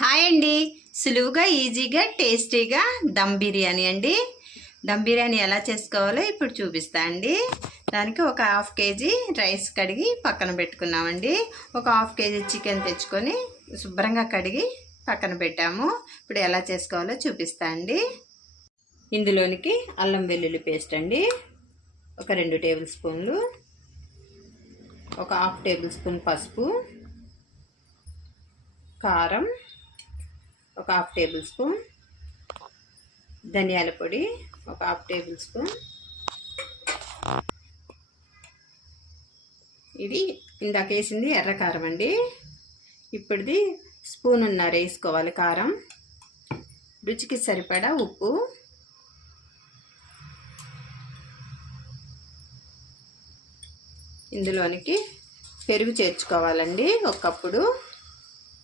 Hi అండి. సులువుగా ఈజీగా టేస్టీగా దమ్ బిర్యానీ అండి. దమ్ బిర్యానీ ఎలా చేసుకోవాలో ఇప్పుడు చూపిస్తా అండి. దానికి ఒక హాఫ్ కేజీ రైస్ కడిగి పక్కన పెట్టుకున్నామండి. ఒక హాఫ్ కేజీ చికెన్ తెచ్చుకొని శుభ్రంగా కడిగి పక్కన పెట్టాము. ఇప్పుడు ఎలా చేసుకోవాలో చూపిస్తా అండి. ఇందులోనికి అల్లం వెల్లుల్లి పేస్ట్ అండి, ఒక 2 టేబుల్ స్పూన్లు, ఒక హాఫ్ టేబుల్ స్పూన్ పసుపు, కారం ఒక హాఫ్ టేబుల్ స్పూన్, ధనియాల పొడి ఒక హాఫ్ టేబుల్ స్పూన్. ఇది ఇందాక వేసింది ఎర్ర కారం అండి. ఇప్పుడుది స్పూనున్నర వేసుకోవాలి కారం. రుచికి సరిపడా ఉప్పు, ఇందులోనికి పెరుగు చేర్చుకోవాలండి ఒక కప్పుడు.